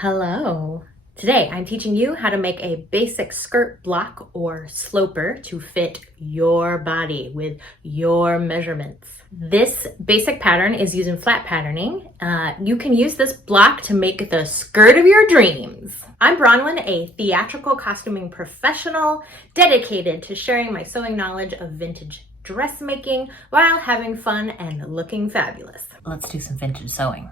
Hello. Today I'm teaching you how to make a basic skirt block or sloper to fit your body with your measurements. This basic pattern is used in flat patterning. You can use this block to make the skirt of your dreams. I'm Bronwen, a theatrical costuming professional dedicated to sharing my sewing knowledge of vintage dressmaking while having fun and looking fabulous. Let's do some vintage sewing.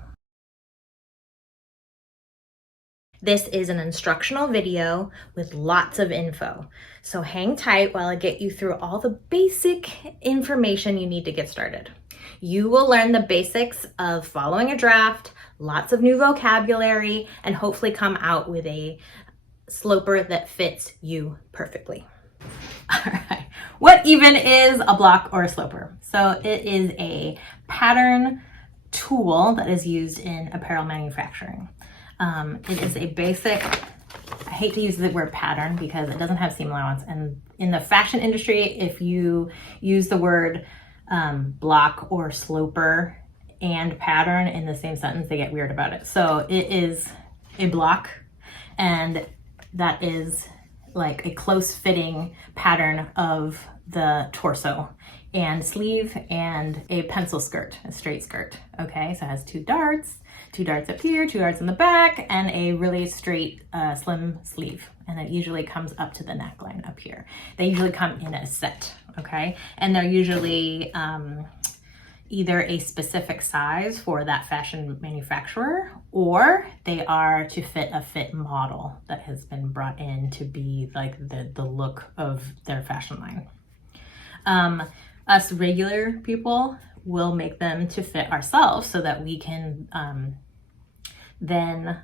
This is an instructional video with lots of info, so hang tight while I get you through all the basic information you need to get started. You will learn the basics of following a draft, lots of new vocabulary, and hopefully come out with a sloper that fits you perfectly. All right, what even is a block or a sloper? So it is a pattern tool that is used in apparel manufacturing. It is a basic, I hate to use the word pattern because it doesn't have seam allowance. And in the fashion industry, if you use the word block or sloper and pattern in the same sentence, they get weird about it. So it is a block, and that is like a close fitting pattern of the torso and sleeve and a pencil skirt, a straight skirt. Okay, so it has two darts up here, 2 darts in the back, and a really straight slim sleeve. And it usually comes up to the neckline up here. They usually come in a set, okay? And they're usually either a specific size for that fashion manufacturer, or they are to fit a fit model that has been brought in to be like the look of their fashion line. Us regular people will make them to fit ourselves so that we can then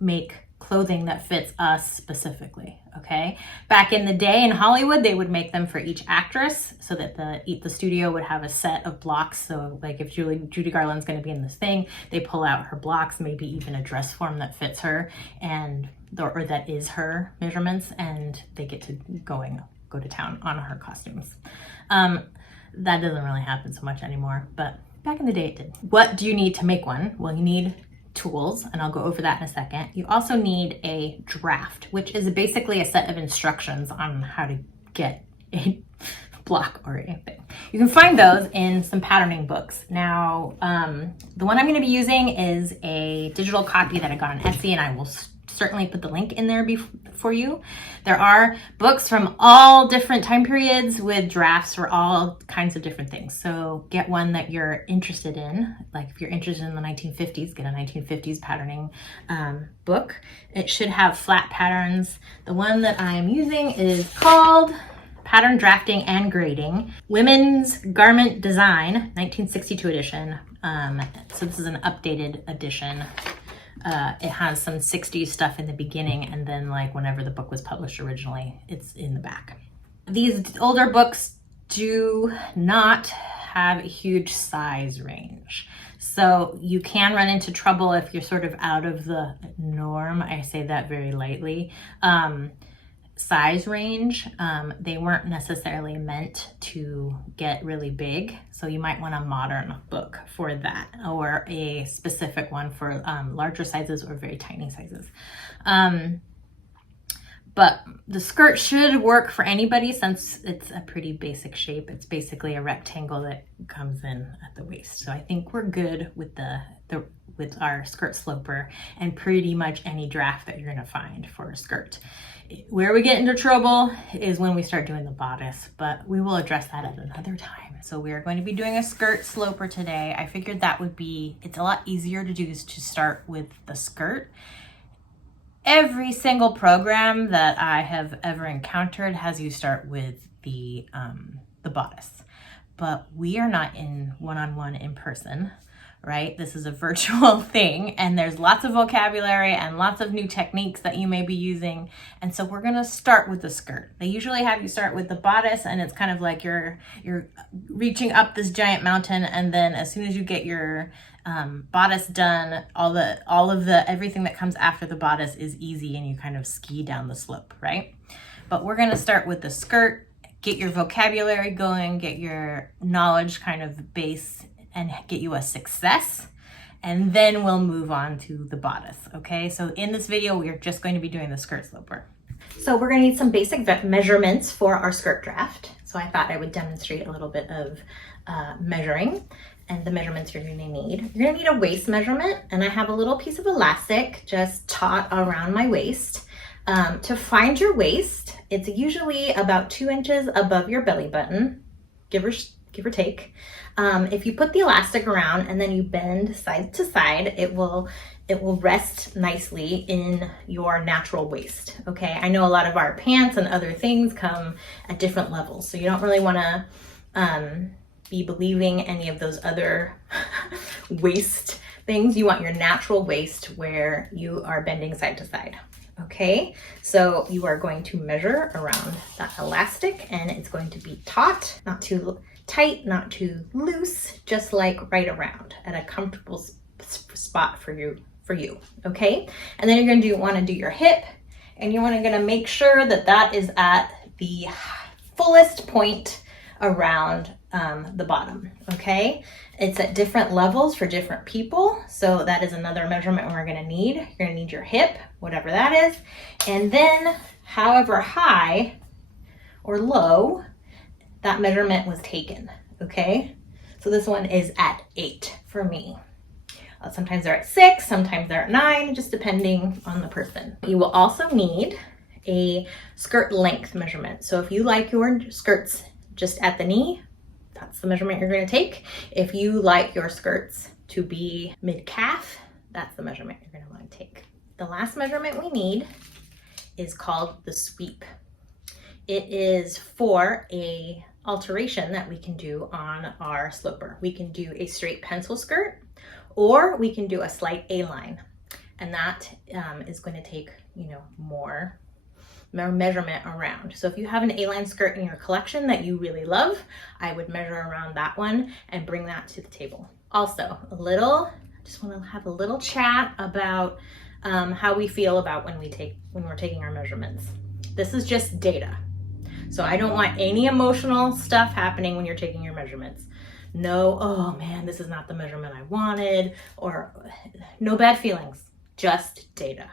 make clothing that fits us specifically, okay? Back in the day in Hollywood, they would make them for each actress so that the studio would have a set of blocks. So like if Judy Garland's gonna be in this thing, they pull out her blocks, maybe even a dress form that fits her or that is her measurements, and they get to go to town on her costumes. That doesn't really happen so much anymore, but back in the day it did. What do you need to make one? Well, you need tools, and I'll go over that in a second. You also need a draft, which is basically a set of instructions on how to get a block or anything. You can find those in some patterning books. Now, the one I'm going to be using is a digital copy that I got on Etsy, and I will certainly put the link in there for you. There are books from all different time periods with drafts for all kinds of different things. So get one that you're interested in. Like if you're interested in the 1950s, get a 1950s patterning book. It should have flat patterns. The one that I'm using is called Pattern Drafting and Grading, Women's Garment Design, 1962 edition. So this is an updated edition. It has some 60s stuff in the beginning, and then like whenever the book was published originally, it's in the back. These older books do not have a huge size range. So you can run into trouble if you're sort of out of the norm. I say that very lightly. Size range, they weren't necessarily meant to get really big, so you might want a modern book for that, or a specific one for larger sizes or very tiny sizes. But the skirt should work for anybody since it's a pretty basic shape. It's basically a rectangle that comes in at the waist. So I think we're good with with our skirt sloper and pretty much any draft that you're gonna find for a skirt. Where we get into trouble is when we start doing the bodice, but we will address that at another time. So we are going to be doing a skirt sloper today. I figured it's a lot easier to do is to start with the skirt. Every single program that I have ever encountered has you start with the bodice, but we are not in one-on-one in person, right? This is a virtual thing, and there's lots of vocabulary and lots of new techniques that you may be using. And so we're gonna start with the skirt. They usually have you start with the bodice, and it's kind of like you're reaching up this giant mountain, and then as soon as you get your bodice done, everything that comes after the bodice is easy, and you kind of ski down the slope, right? But we're gonna start with the skirt, get your vocabulary going, get your knowledge kind of base, and get you a success. and then we'll move on to the bodice, okay? So in this video, we are just going to be doing the skirt sloper. So we're gonna need some basic measurements for our skirt draft. So I thought I would demonstrate a little bit of measuring and the measurements you're gonna need. You're gonna need a waist measurement, and I have a little piece of elastic just taut around my waist. To find your waist, it's usually about 2 inches above your belly button, give or take. If you put the elastic around and then you bend side to side, it will rest nicely in your natural waist, okay? I know a lot of our pants and other things come at different levels, so you don't really wanna be believing any of those other waist things. You want your natural waist where you are bending side to side, okay? So you are going to measure around that elastic, and it's going to be taut, not too tight, not too loose, just like right around at a comfortable spot for you, okay? And then you're gonna want to do your hip, and you're gonna make sure that that is at the fullest point around the bottom, okay? It's at different levels for different people, so that is another measurement we're gonna need. You're gonna need your hip, whatever that is, and then however high or low that measurement was taken, okay? So this one is at 8 for me. Sometimes they're at 6, sometimes they're at 9, just depending on the person. You will also need a skirt length measurement. So if you like your skirts just at the knee, that's the measurement you're gonna take. If you like your skirts to be mid-calf, that's the measurement you're gonna wanna take. The last measurement we need is called the sweep. It is for a alteration that we can do on our sloper. We can do a straight pencil skirt, or we can do a slight A-line, and that is going to take, more measurement around. So if you have an A-line skirt in your collection that you really love, I would measure around that one and bring that to the table. Also, just want to have a little chat about how we feel about when we're taking our measurements. This is just data. So I don't want any emotional stuff happening when you're taking your measurements. No, oh man, this is not the measurement I wanted, or no bad feelings, just data,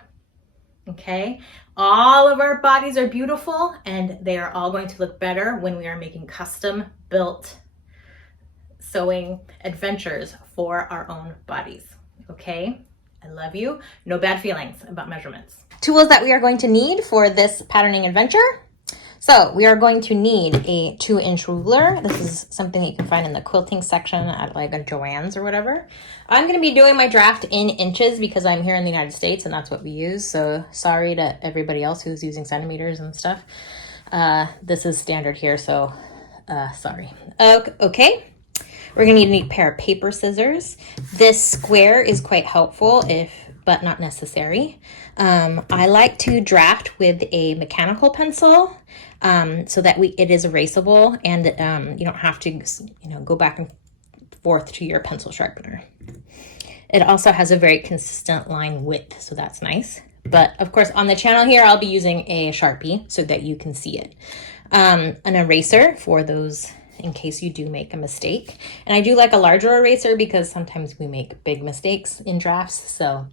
okay? All of our bodies are beautiful, and they are all going to look better when we are making custom built sewing adventures for our own bodies, okay? I love you. No bad feelings about measurements. Tools that we are going to need for this patterning adventure. So we are going to need a 2-inch ruler. This is something you can find in the quilting section at like a Joann's or whatever. I'm going to be doing my draft in inches because I'm here in the United States and that's what we use. So sorry to everybody else who's using centimeters and stuff. This is standard here, so sorry. Okay. We're going to need a pair of paper scissors. This square is quite helpful but not necessary. I like to draft with a mechanical pencil so that it is erasable, and you don't have to go back and forth to your pencil sharpener. It also has a very consistent line width, so that's nice. But of course on the channel here I'll be using a Sharpie so that you can see it. An eraser for those in case you do make a mistake. And I do like a larger eraser because sometimes we make big mistakes in drafts, so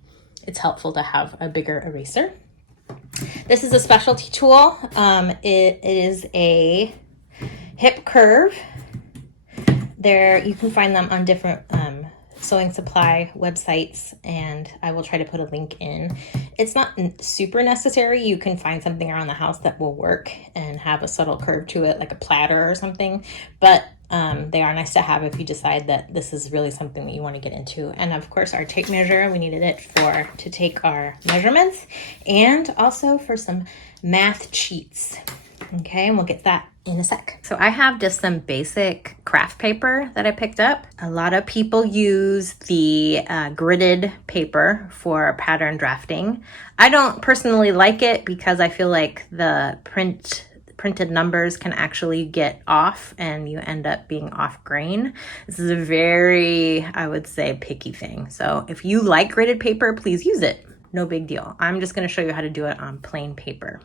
it's helpful to have a bigger eraser. This is a specialty tool. It is a hip curve. You can find them on different sewing supply websites, and I will try to put a link in. It's not super necessary. You can find something around the house that will work and have a subtle curve to it, like a platter or something, but they are nice to have if you decide that this is really something that you want to get into. And of course our tape measure, we needed it to take our measurements, and also for some math sheets. Okay, and we'll get that in a sec. So I have just some basic craft paper that I picked up. A lot of people use the gridded paper for pattern drafting. I don't personally like it because I feel like the printed numbers can actually get off and you end up being off grain. This is a very, I would say, picky thing. So if you like gridded paper, please use it. No big deal. I'm just going to show you how to do it on plain paper.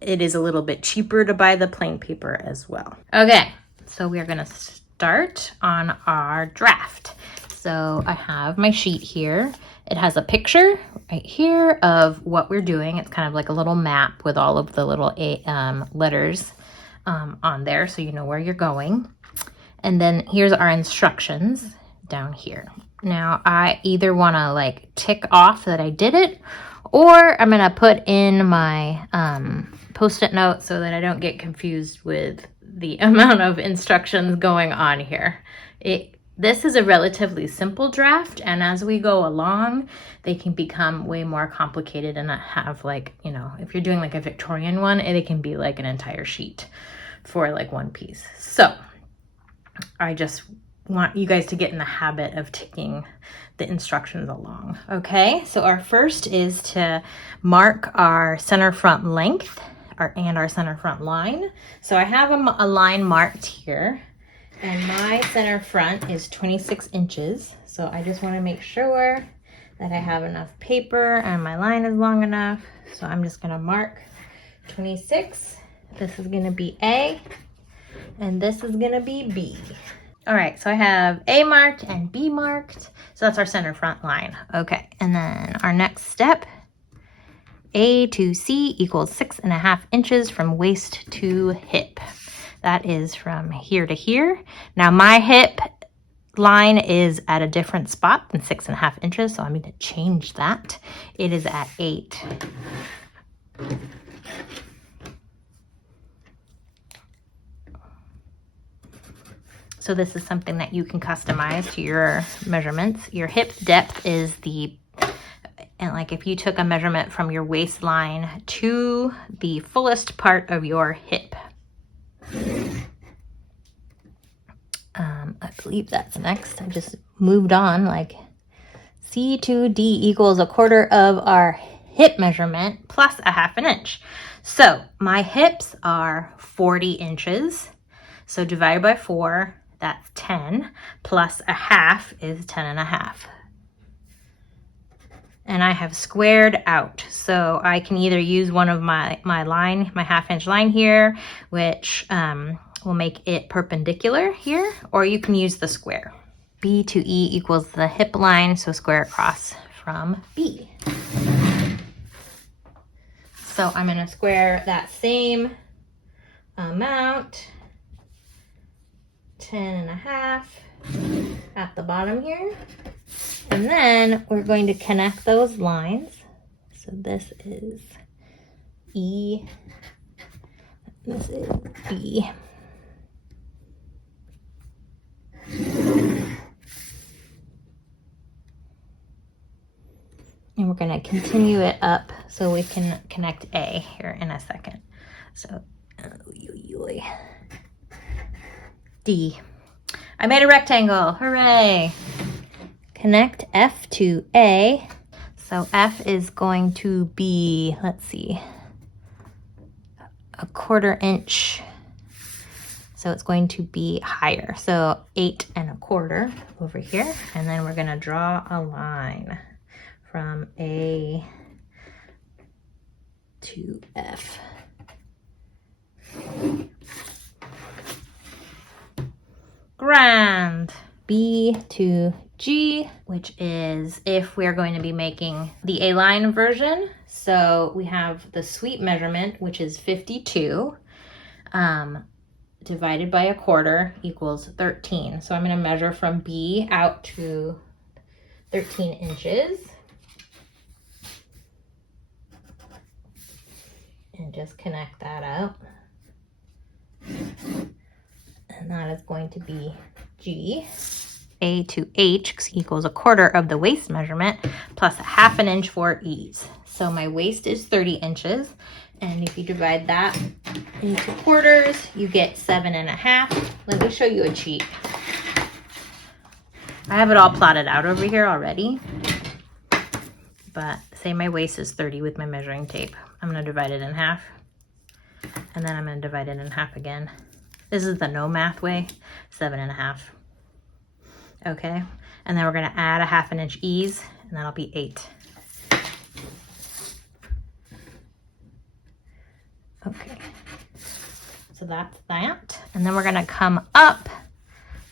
It is a little bit cheaper to buy the plain paper as well. Okay, so we are going to start on our draft. So I have my sheet here. It has a picture right here of what we're doing. It's kind of like a little map with all of the little letters on there, so you know where you're going. And then here's our instructions down here. Now I either want to like tick off that I did it, or I'm going to put in my post-it note so that I don't get confused with the amount of instructions going on here. This is a relatively simple draft, and as we go along, they can become way more complicated and have like, you know, if you're doing like a Victorian one, it can be like an entire sheet for like one piece. So I just want you guys to get in the habit of ticking the instructions along. Okay, so our first is to mark our center front length and our center front line. So I have a line marked here, and my center front is 26 inches. So I just want to make sure that I have enough paper and my line is long enough. So I'm just going to mark 26. This is going to be A, and this is going to be B. All right, so I have A marked and B marked. So that's our center front line. Okay, and then our next step, A to C equals 6.5 inches from waist to hip. That is from here to here. Now my hip line is at a different spot than 6.5 inches, so I'm going to change that. It is at 8. So this is something that you can customize to your measurements. Your hip depth is and like if you took a measurement from your waistline to the fullest part of your hip. I believe that's next. I just moved on, like C to D equals 1/4 of our hip measurement plus 1/2 inch. So my hips are 40 inches. So divided by 4, that's 10, plus 1/2 is 10.5. And I have squared out. So I can either use one of my line, my 1/2 inch line here, which will make it perpendicular here, or you can use the square. B to E equals the hip line, so square across from B. So I'm gonna square that same amount, 10.5 at the bottom here. And then we're going to connect those lines. So this is E, this is B. And we're going to continue it up so we can connect A here in a second. So, D. I made a rectangle, hooray! Connect F to A. So F is going to be, let's see, 1/4 inch. So it's going to be higher. So 8 1/4 over here. And then we're gonna draw a line from A to F. Grand. B to G, which is if we're going to be making the A-line version. So we have the sweep measurement, which is 52, divided by 1/4 equals 13. So I'm going to measure from B out to 13 inches. And just connect that out. And that is going to be G. A to H equals 1/4 of the waist measurement plus 1/2 inch for ease. So my waist is 30 inches. And if you divide that into quarters, you get 7.5. Let me show you a cheat. I have it all plotted out over here already. But say my waist is 30 with my measuring tape. I'm going to divide it in half. And then I'm going to divide it in half again. This is the no math way, 7.5. Okay, and then we're going to add 1/2 inch ease, and that'll be 8. Okay, so that's that. And then we're going to come up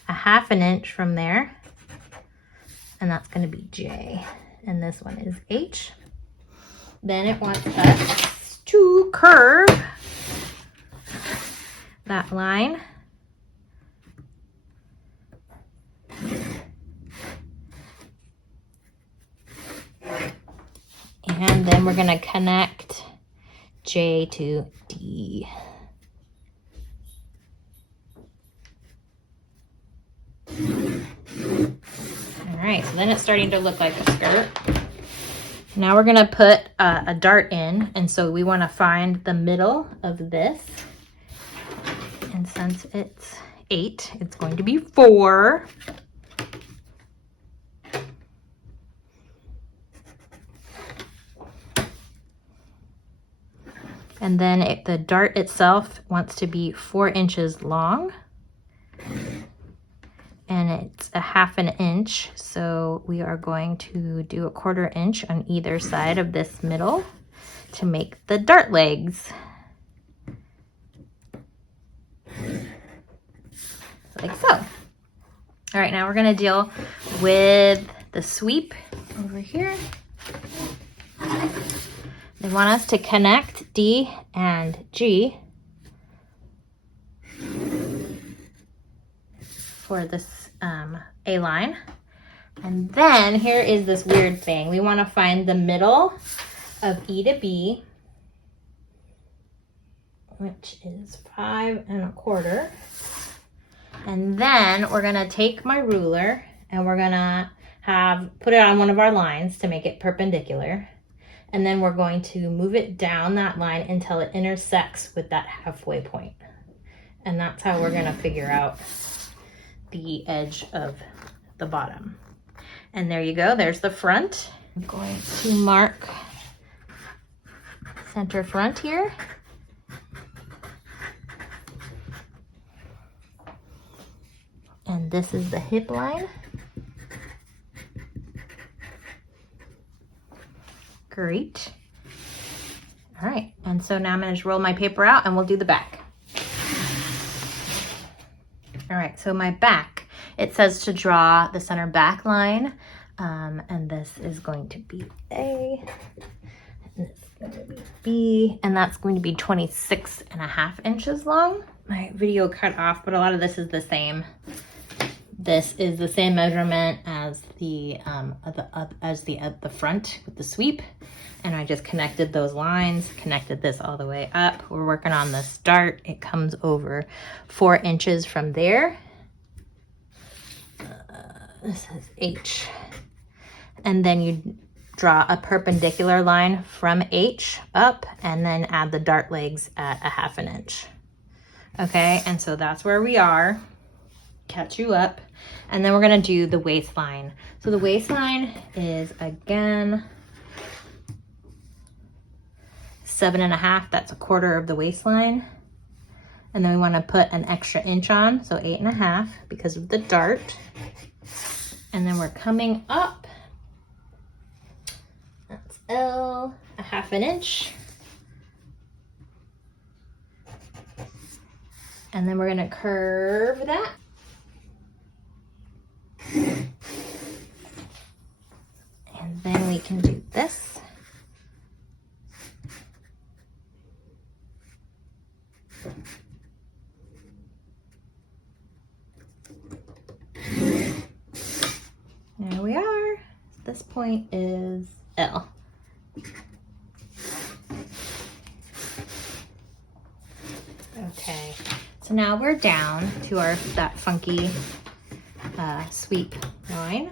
1/2 inch from there. and that's going to be J, and this one is H. Then it wants us to curve that line. And then we're going to connect J to D. All right, so then it's starting to look like a skirt. Now we're going to put a dart in, and so we want to find the middle of this. And since it's 8, it's going to be 4. And then the dart itself wants to be 4 inches long. And it's a 1/2 inch. So we are going to do a 1/4 inch on either side of this middle to make the dart legs. Like so. All right, now we're gonna deal with the sweep over here. They want us to connect D and G for this A line. And then here is this weird thing. We want to find the middle of E to B, which is 5 1/4. And then we're gonna take my ruler and we're gonna put it on one of our lines to make it perpendicular. And then we're going to move it down that line until it intersects with that halfway point. And that's how we're gonna figure out the edge of the bottom. And there you go, there's the front. I'm going to mark center front here. And this is the hip line. Great. All right, and so now I'm going to just roll my paper out and we'll do the back. All right, so my back, it says to draw the center back line, and this is going to be A, and this is going to be B, and that's going to be 26 1/2 inches long. My video cut off, but a lot of this is the same. This is the same measurement as the front with the sweep, and I just connected those lines, connected this all the way up. We're working on this dart. It comes over 4 inches from there. This is H, and then you draw a perpendicular line from H up, and then add the dart legs at a 1/2 inch. Okay, and so that's where we are. Catch you up. And then we're gonna do the waistline. So the waistline is, again, 7 1/2, that's 1/4 of the waistline. And then we wanna put an extra inch on, so 8 1/2 because of the dart. And then we're coming up, that's L, a 1/2 inch. And then we're gonna curve that. And then we can do this. There we are. This point is L. Okay, so now we're down to that funky sweep line.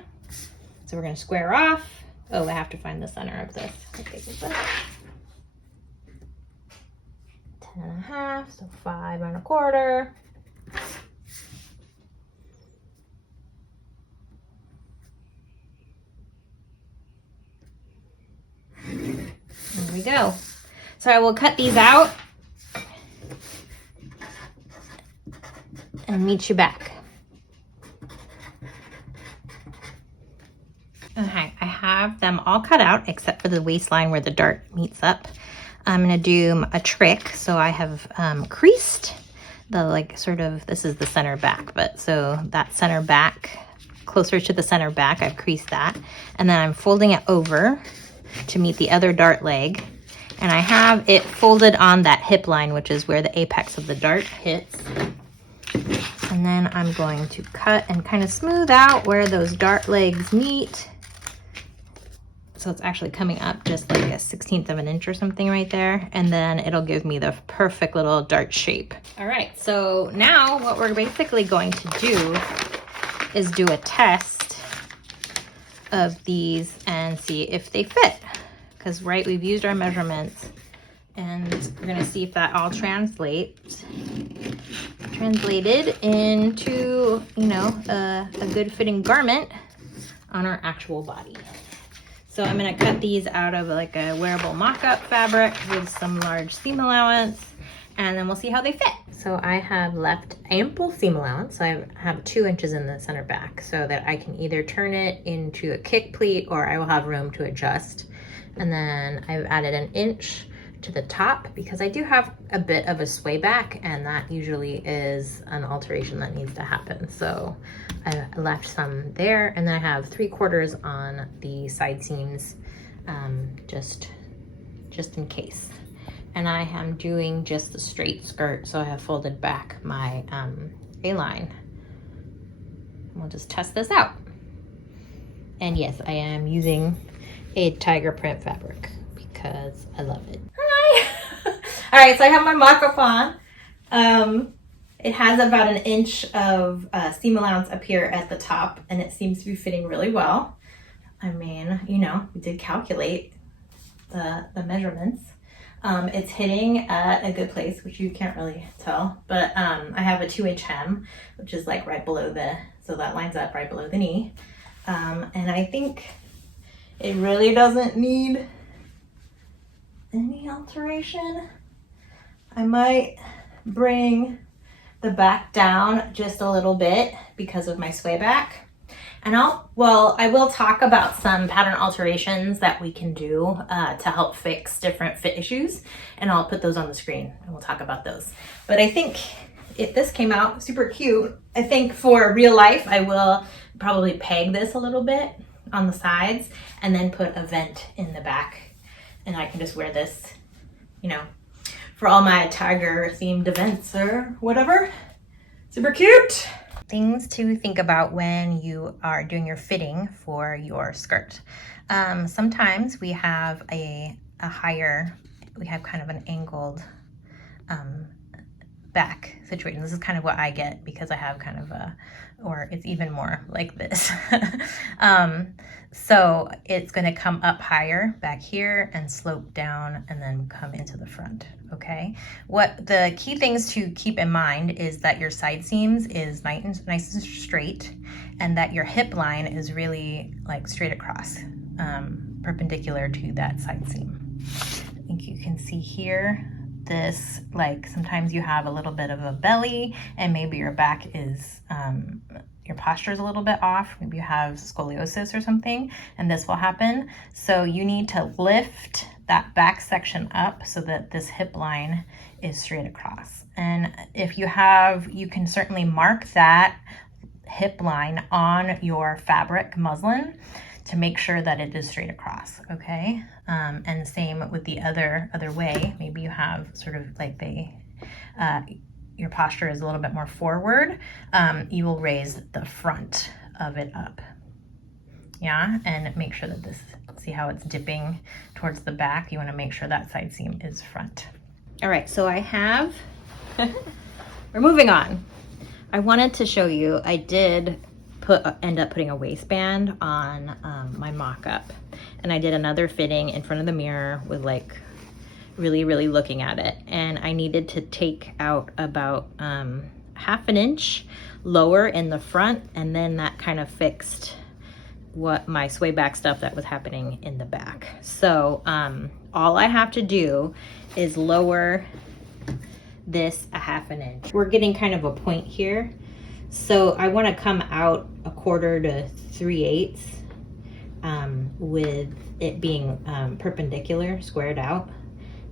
So we're going to square off. Oh, I have to find the center of this. Okay, so 10 1/2, so 5 1/4. There we go. So I will cut these out and meet you back. Okay, I have them all cut out except for the waistline where the dart meets up. I'm gonna do a trick. So I have creased the this is the center back, but so that center back closer to the center back. I've creased that. And then I'm folding it over to meet the other dart leg. And I have it folded on that hip line, which is where the apex of the dart hits. And then I'm going to cut and kind of smooth out where those dart legs meet. So it's actually coming up just like a 1/16 of an inch or something right there. And then it'll give me the perfect little dart shape. All right, so now what we're basically going to do is do a test of these and see if they fit. Because, right, we've used our measurements and we're gonna see if that all translated into, you know, a good fitting garment on our actual body. So I'm gonna cut these out of like a wearable mock-up fabric with some large seam allowance, and then we'll see how they fit. So I have left ample seam allowance. So I have 2 inches in the center back so that I can either turn it into a kick pleat or I will have room to adjust. And then I've added 1 inch to the top because I do have a bit of a sway back, and that usually is an alteration that needs to happen. So I left some there, and then I have 3/4 on the side seams, just in case. And I am doing just the straight skirt, so I have folded back my A-line. We'll just test this out. And yes, I am using a tiger print fabric because I love it. Hi! All right, so I have my mock-up on. It has about 1 inch of seam allowance up here at the top, and it seems to be fitting really well. I mean, you know, we did calculate the measurements. It's hitting at a good place, which you can't really tell, but I have a 2 inch hem, which is like right below so that lines up right below the knee. And I think it really doesn't need any alteration. I might bring the back down just a little bit because of my sway back. And I will talk about some pattern alterations that we can do to help fix different fit issues, and I'll put those on the screen and we'll talk about those. But I think this came out super cute. I think for real life, I will probably peg this a little bit on the sides and then put a vent in the back, and I can just wear this, you know, for all my tiger themed events or whatever. Super cute. Things to think about when you are doing your fitting for your skirt. Sometimes we have we have kind of an angled back situation. This is kind of what I get because I have kind of or it's even more like this. So it's going to come up higher back here and slope down and then come into the front. Okay. What the key things to keep in mind is that your side seams is nice and straight, and that your hip line is really like straight across, perpendicular to that side seam. I think you can see here this, like sometimes you have a little bit of a belly and maybe your back is, your posture is a little bit off. Maybe you have scoliosis or something, and this will happen. So you need to lift that back section up so that this hip line is straight across. And if you can certainly mark that hip line on your fabric muslin to make sure that it is straight across, okay? And same with the other way. Maybe you have sort of like your posture is a little bit more forward. You will raise the front of it up, yeah? And make sure that see how it's dipping towards the back? You wanna make sure that side seam is front. All right, so I have, we're moving on. I wanted to show you, I did end up putting a waistband on my mock-up, and I did another fitting in front of the mirror with like really looking at it, and I needed to take out about 1/2 inch lower in the front, and then that kind of fixed what my sway back stuff that was happening in the back. So all I have to do is lower this 1/2 inch. We're getting kind of a point here, so I want to come out 1/4 to 3/8 with it being perpendicular, squared out,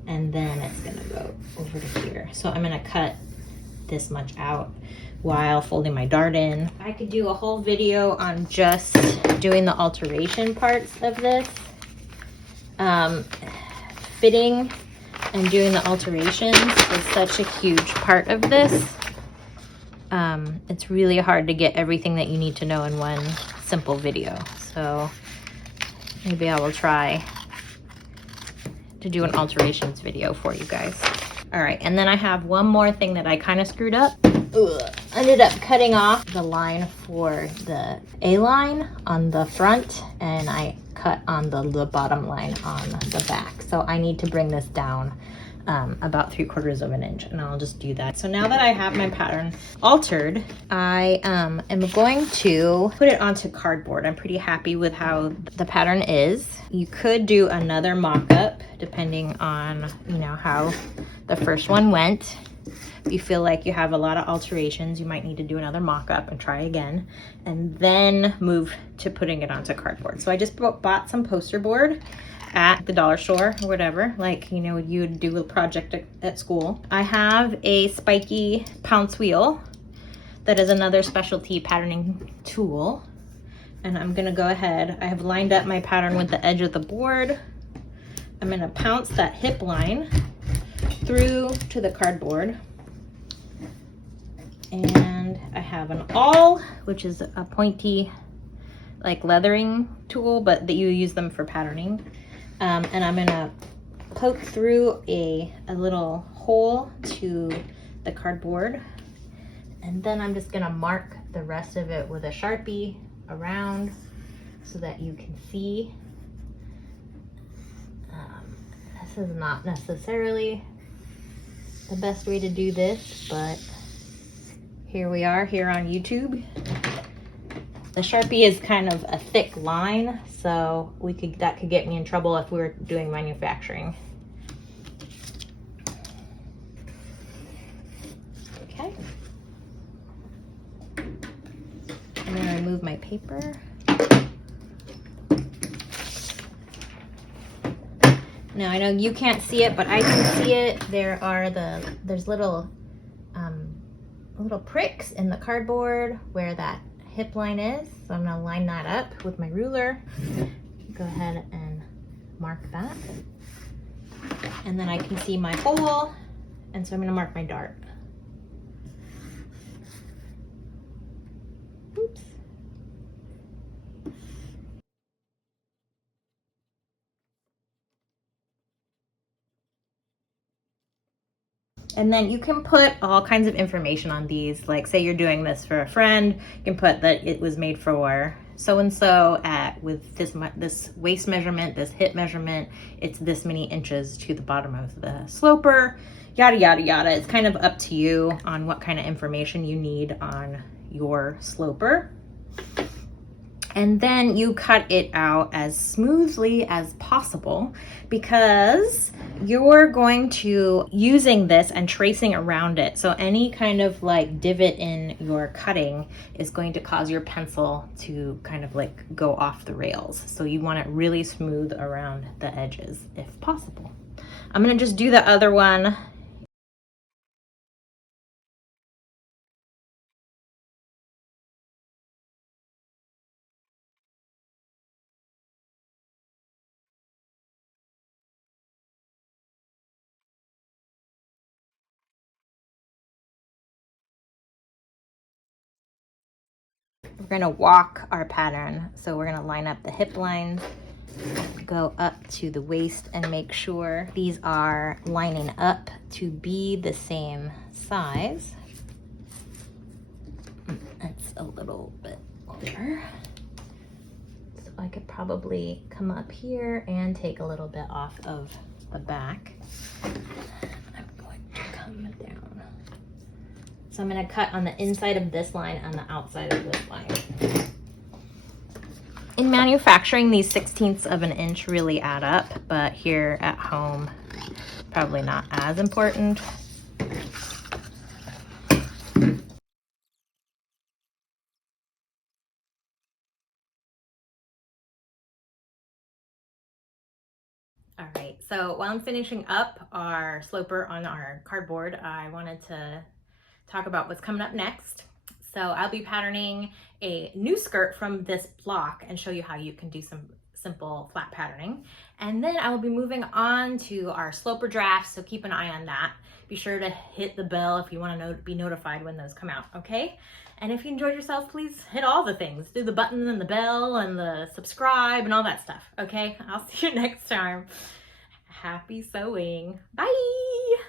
and then it's gonna go over to here. So I'm gonna cut this much out while folding my dart in. I could do a whole video on just doing the alteration parts of this. Fitting and doing the alterations is such a huge part of this. It's really hard to get everything that you need to know in one simple video. So maybe I will try to do an alterations video for you guys. All right, and then I have one more thing that I kind of screwed up. Ended up cutting off the line for the A line on the front, and I cut on the bottom line on the back. So I need to bring this down about 3/4 of an inch, and I'll just do that. So now that I have my pattern altered, I am going to put it onto cardboard. I'm pretty happy with how the pattern is. You could do another mock-up depending on, you know, how the first one went. If you feel like you have a lot of alterations, you might need to do another mock-up and try again, and then move to putting it onto cardboard. So I just bought some poster board at the dollar store or whatever, like, you know, you would do a project at school. I have a spiky pounce wheel that is another specialty patterning tool, and I'm gonna go ahead. I have lined up my pattern with the edge of the board. I'm gonna pounce that hip line through to the cardboard, and I have an awl, which is a pointy like leathering tool, but that you use them for patterning. And I'm gonna poke through a little hole to the cardboard, and then I'm just gonna mark the rest of it with a Sharpie around so that you can see. This is not necessarily the best way to do this, but here we are here on YouTube. The Sharpie is kind of a thick line, so that could get me in trouble if we were doing manufacturing. Okay. I'm gonna remove my paper. Now I know you can't see it, but I can see it. There's little pricks in the cardboard where that hip line is. So I'm gonna line that up with my ruler. Go ahead and mark that. And then I can see my hole, and so I'm gonna mark my dart. Oops. And then you can put all kinds of information on these. Like, say you're doing this for a friend, you can put that it was made for so-and-so with this waist measurement, this hip measurement, it's this many inches to the bottom of the sloper, yada, yada, yada. It's kind of up to you on what kind of information you need on your sloper. And then you cut it out as smoothly as possible, because you're going to using this and tracing around it. So any kind of like divot in your cutting is going to cause your pencil to kind of like go off the rails. So you want it really smooth around the edges if possible. I'm gonna just do the other one. We're gonna walk our pattern. So we're gonna line up the hip lines, go up to the waist, and make sure these are lining up to be the same size. That's a little bit longer. So I could probably come up here and take a little bit off of the back. I'm going to come down. So I'm gonna cut on the inside of this line and the outside of this line. In manufacturing, these 1/16 of an inch really add up, but here at home, probably not as important. All right, so while I'm finishing up our sloper on our cardboard, I wanted to talk about what's coming up next. So I'll be patterning a new skirt from this block and show you how you can do some simple flat patterning. And then I will be moving on to our sloper drafts, so keep an eye on that. Be sure to hit the bell if you want to be notified when those come out, okay? And if you enjoyed yourself, please hit all the things. Do the button and the bell and the subscribe and all that stuff, okay? I'll see you next time. Happy sewing. Bye!